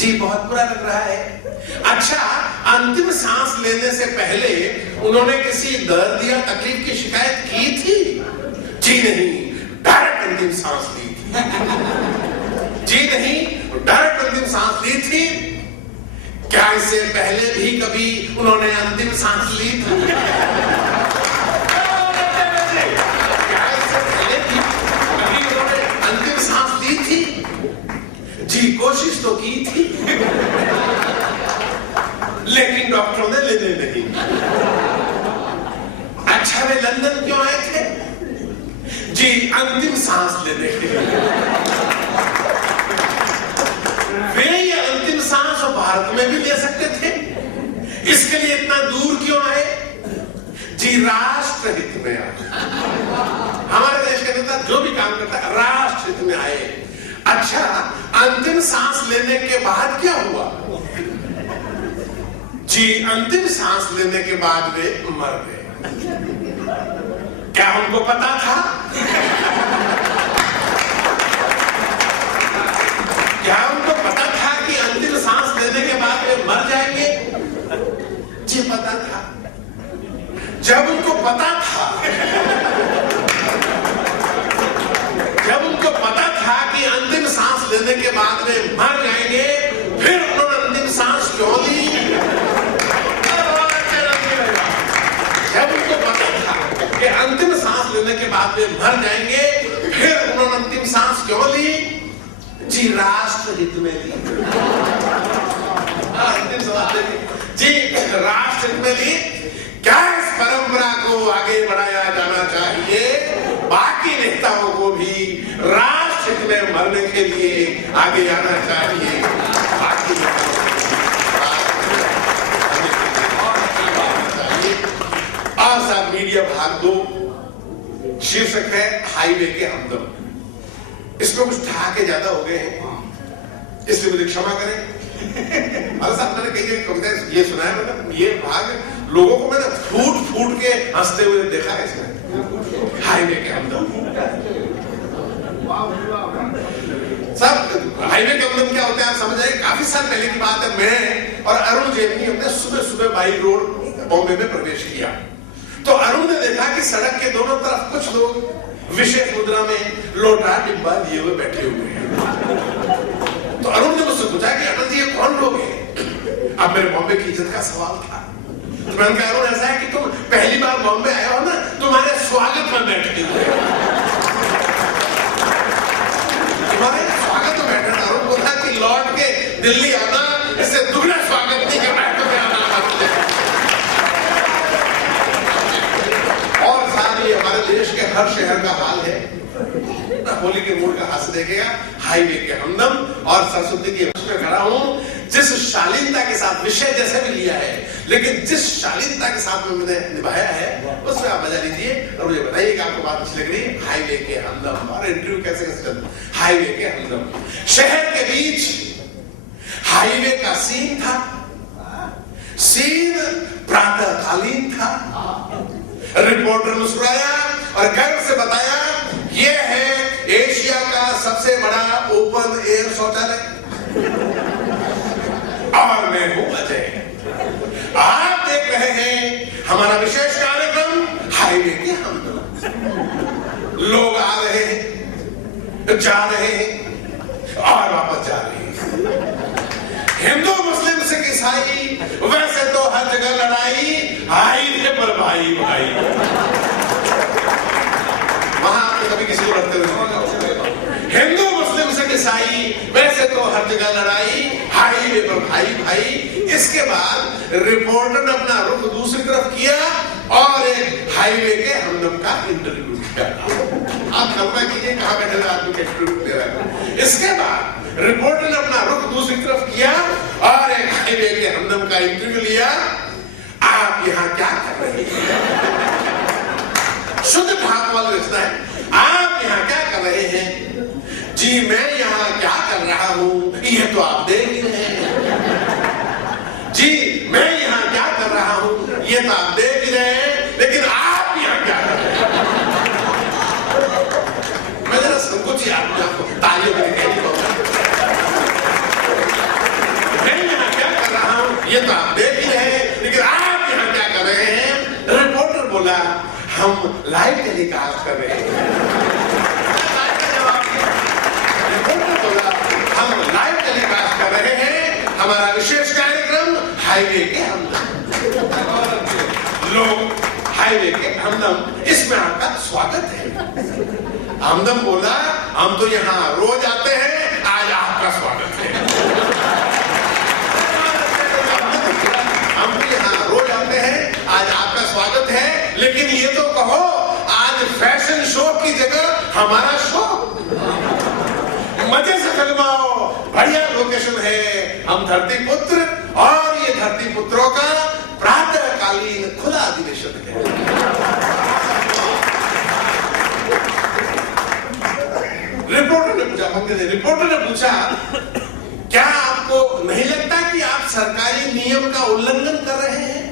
जी बहुत बुरा लग रहा है। अच्छा, अंतिम सांस लेने से पहले उन्होंने किसी दर्द या तकलीफ की शिकायत की थी? जी नहीं, डायरेक्ट अंतिम सांस ली थी। जी नहीं, डायरेक्ट अंतिम सांस ली थी। क्या इससे पहले भी कभी उन्होंने अंतिम सांस ली थी? क्या इससे पहले भी कभी उन्होंने अंतिम सांस ली थी? जी कोशिश तो की थी, लेकिन डॉक्टरों ने लेने नहीं। अच्छा, वे लंदन क्यों आए थे? जी अंतिम सांस लेने के लिए। वे ये अंतिम सांस भारत में भी ले सकते थे, इसके लिए इतना दूर क्यों आए? जी राष्ट्र हित में आए। हमारे देश के नेता जो भी काम करता है राष्ट्र हित में आए। अच्छा, अंतिम सांस लेने के बाद क्या हुआ? जी अंतिम सांस लेने के बाद वे मर गए। क्या उनको पता था? क्या उनको पता था कि अंतिम सांस लेने के बाद वे मर जाएंगे? जी पता था। जब उनको पता था, जब उनको पता था कि अंतिम सांस लेने के बाद वे मर जाएंगे, फिर उन्होंने अंतिम सांस क्यों ली? जब उनको पता था कि अंतिम सांस लेने के बाद वे मर जाएंगे, फिर उन्होंने अंतिम सांस क्यों ली? जी राष्ट्र हित में ली। अंतिम सांस ली जी राष्ट्र हित में ली। क्या इस परंपरा को आगे बढ़ाया जाना चाहिए? बाकी नेताओं को भी राष्ट्र हित में मरने के लिए आगे आना चाहिए। बाकी और सब मीडिया भाग 2 शीर्षक है हाईवे के हमदम। इसमें कुछ ठहाके ज्यादा हो गए हैं, इसलिए मुझे क्षमा करें। अरे साहब, मैंने कई कविता ये सुना है, मतलब ये भाग लोगों को मैंने फूट फूट के हंसते हुए देखा है इसमें। हाईवे के हमदम साहब, हाईवे के हमदम क्या होता है आप समझ आए? काफी साल पहले की बात है। मैं और अरुण जेटली हमने सुबह सुबह बाई रोड बॉम्बे में प्रवेश किया, तो अरुण ने देखा कि सड़क के दोनों तरफ कुछ लोग विशेष मुद्रा में लोटा डिब्बा लिए हुए बैठे हुए हैं। तो अरुण ने मुझसे पूछा कि अटल जी ये कौन लोग हैं? अब मेरे बॉम्बे की इज्जत का सवाल था। तो मैंने कहा अरुण ऐसा है कि तुम पहली बार बॉम्बे आए हो ना, तुम्हारे स्वागत में बैठे हुए, तुम्हारे स्वागत में बैठे। अरुण बोला कि लौट के दिल्ली आना, इससे दुगना स्वागत नहीं करना है तुम्हें आना। और साथ ही हमारे देश के हर शहर का हाल है। होली के मूड का हास्य देखेगा हाईवे के हमदम, और सरस्वती की में खड़ा हूं। जिस शालीनता के साथ विषय जैसे भी लिया है, लेकिन जिस शालीनता के साथ में मैंने निभाया है, उसमें आप मजा लीजिए और मुझे बताइए कि आपको बात अच्छी लग रही है। हाईवे के हमदम, और इंटरव्यू कैसे कैसे चलता। हाईवे के हमदम, शहर के बीच हाईवे का सीन था। सीन प्रातःकालीन था। रिपोर्टर मुस्कुराया और गर्व से बताया, यह है एशिया का सबसे बड़ा ओपन एयर शौचालय, और मैं हूं अजय। आप देख रहे हैं हमारा विशेष कार्यक्रम हाईवे के हमदम। लोग आ रहे हैं, जा रहे हैं और वापस जा रहे हैं। हिंदू मुस्लिम सिख ईसाई, वैसे तो हर जगह लड़ाई, हाईवे पर भाई भाई। वहां आपने कभी किसी को लड़ते हुए? हिंदू मुस्लिम सिख ईसाई, वैसे तो हर जगह लड़ाई, हाईवे पर भाई भाई। इसके बाद रिपोर्टर ने अपना रुख दूसरी तरफ किया और एक हाईवे के हमदम का इंटरव्यू किया। आप कल्पना कीजिए कहां बैठे आदमी के इंटरव्यू दे रहा है। इसके बाद रिपोर्टर ने अपना रुख दूसरी तरफ किया और एक हाईवे के हमदम का इंटरव्यू लिया। आप यहाँ क्या कर रहे हैं? शुद्ध ढाक वाला रिश्ता है। आप यहाँ क्या कर रहे हैं? जी मैं यहाँ क्या कर रहा हूँ ये तो आप देख ही रहे हैं। जी मैं यहाँ क्या कर रहा हूँ ये तो आप देख ही रहे हैं, लेकिन आप यहाँ क्या कर रहे हैं? मैं जरा संकोची आपको तालियों में ये तो आप देख ही रहे हैं, लेकिन आप यहाँ क्या कर रहे हैं? रिपोर्टर बोला हम लाइव टेलीकास्ट कर रहे हैं। रिपोर्टर बोला हम लाइव टेलीकास्ट कर रहे हैं, हमारा विशेष कार्यक्रम हाईवे के हमदम। लोग हाईवे के हमदम, इसमें आपका स्वागत है। हमदम बोला हम तो यहाँ रोज आते हैं, आज आपका स्वागत है। हम तो यहाँ रोज आते हैं, आज आपका स्वागत है, लेकिन ये तो कहो आज फैशन शो की जगह हमारा शो, मजे से फिल्माओ, बढ़िया लोकेशन है। हम धरती पुत्र और ये धरती पुत्रों का प्रातःकालीन खुला अधिवेशन है। रिपोर्टर ने पूछा क्या आपको नहीं लगता कि आप सरकारी नियम का उल्लंघन कर रहे हैं?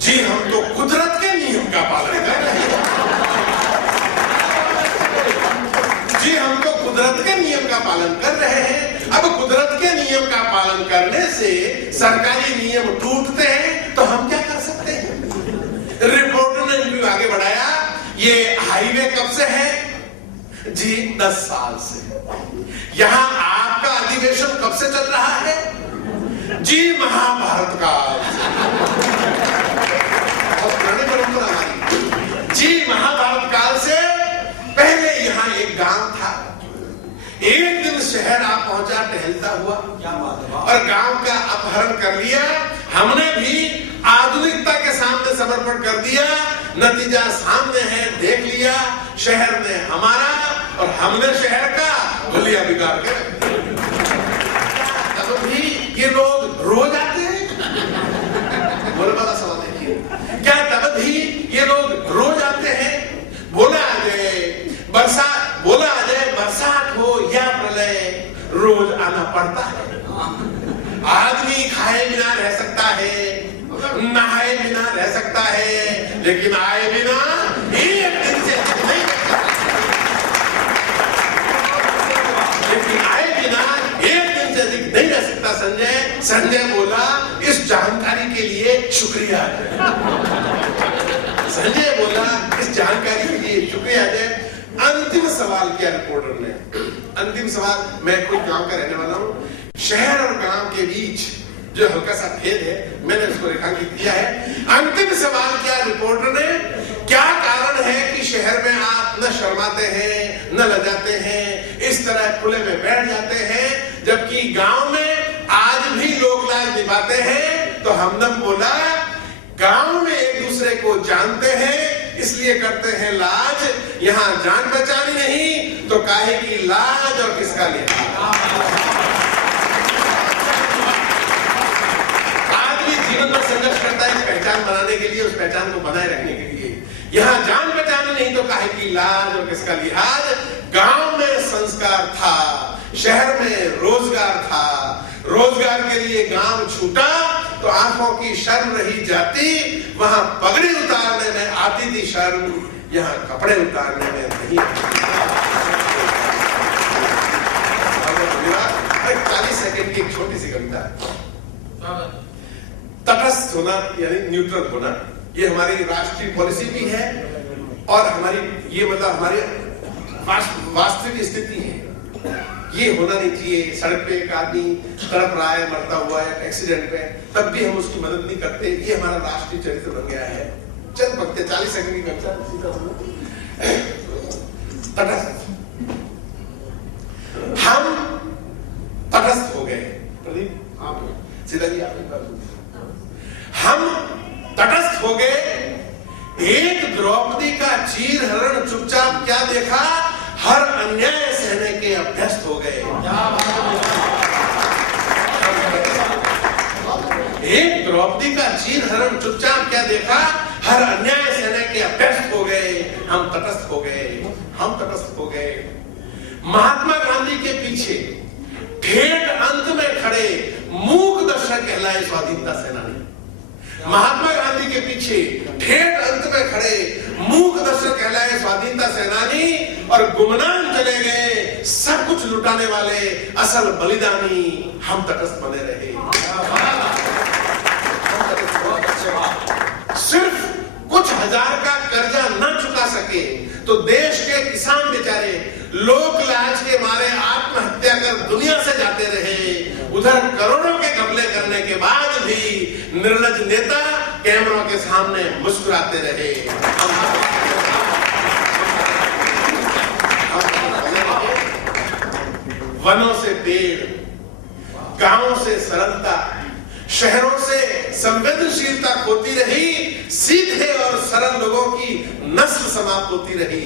जी हम तो कुदरत के नियम का पालन कर रहे हैं। जी हम तो कुदरत के नियम का पालन कर रहे हैं। अब कुदरत के नियम का पालन करने से सरकारी नियम टूटते हैं तो हम क्या कर सकते हैं? रिपोर्टर ने इंटरव्यू आगे बढ़ाया, ये हाईवे कब से है? जी 10 साल से। यहाँ आपका अधिवेशन कब से चल रहा है? जी महाभारत काल से। जी महाभारत काल से पहले यहाँ एक गांव था। एक दिन शहर आ पहुंचा टहलता हुआ और गांव का अपहरण कर लिया। हमने भी आधुनिकता के सामने समर्पण कर दिया। नतीजा सामने है, देख लिया। शहर ने हमारा और हमने शहर का भलिया बिगाड़ के रख दिया। तब भी ये लोग रोज आते हैं। बोले वाला सवाल देखिए, क्या तब भी ये लोग रोज आते हैं? बोला आ जाए बरसात, बोला आ जाए बरसात हो या प्रलय, रोज आना पड़ता है। आदमी खाए बिना रह सकता है, नहाए बिना रह सकता है, लेकिन आए बिना एक दिन से नहीं रह सकता। लेकिन आए बिना एक दिन से अधिक नहीं रह सकता। संजय बोला इस जानकारी के लिए शुक्रिया। संजय बोला इस जानकारी के लिए शुक्रिया। अंतिम सवाल किया रिपोर्टर ने। अंतिम सवाल, मैं कोई गांव का रहने वाला हूँ, शहर और गांव के बीच जो हल्का सा भेद है मैंने उसको रेखांकित किया है। अंतिम सवाल किया रिपोर्टर ने, क्या कारण है कि शहर में आप न शर्माते हैं न लजाते हैं, इस तरह खुले में बैठ जाते हैं, जबकि गांव में आज भी लोग लाज निभाते हैं? तो हमदम बोला गांव में एक दूसरे को जानते हैं इसलिए करते हैं लाज, यहाँ जान बचानी नहीं तो काहे की लाज और किसका लिहाज। जीवन में संघर्ष करता है पहचान बनाने के लिए, उस पहचान को बनाए रखने के लिए। यहाँ जान पहचान नहीं तो काहे की लाज और किसका लिहाज। गांव में संस्कार था, शहर में रोजगार था। रोजगार के लिए गांव छूटा तो आंखों की शर्म रही जाती, वहां पगड़ी उतारने में आती थी शर्म, यहाँ कपड़े उतारने में नहीं आती। 40 सेकंड की एक छोटी सी कविता। तटस्थ होना यानी न्यूट्रल होना, ये हमारी राष्ट्रीय पॉलिसी भी है और हमारी ये मतलब हमारी वास्तविक स्थिति है। ये होना नहीं चाहिए। सड़क पे एक आदमी तड़प रहा है, मरता हुआ है एक्सीडेंट में, तब भी हम उसकी मदद नहीं करते। ये हमारा राष्ट्रीय चरित्र बन गया है। चल पकते 40 सेकंड की कविता। तटस्थ, हम तटस्थ हो गए। प्रदीप आप सीधा जी आप हम तटस्थ हो गए। एक द्रौपदी का चीर हरण चुपचाप क्या देखा, हर अन्याय सहने के अभ्यस्त हो गए। एक द्रौपदी का चीर हरण चुपचाप क्या देखा, हर अन्याय सहने के अभ्यस्त हो गए। हम तटस्थ हो गए, हम तटस्थ हो गए। महात्मा गांधी के पीछे ठेठ अंत में खड़े मूक दर्शक कहलाए स्वाधीनता सेनानी। महात्मा गांधी के पीछे ठेठ अंत में खड़े मूक दर्शक कहलाए स्वाधीनता सेनानी और गुमनाम चले गए सब कुछ लुटाने वाले असल बलिदानी। हम तटस्थ बने रहे। सिर्फ कुछ हजार का कर्जा न चुका सके तो देश के किसान बेचारे लोक लाज के मारे आत्महत्या कर दुनिया से जाते रहे। उधर करोड़ों के घपले करने के बाद भी निर्लज नेता कैमरों के सामने मुस्कुराते रहे। वनों से पेड़, गांवों से सरलता, शहरों से संवेदनशीलता खोती रही, सीधे और सरल लोगों की नस्ल समाप्त होती रही।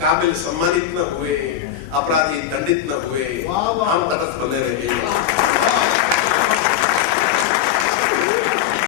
काबिल सम्मानित न हुए, अपराधी दंडित न हुए, हम तटस्थ बने रहे।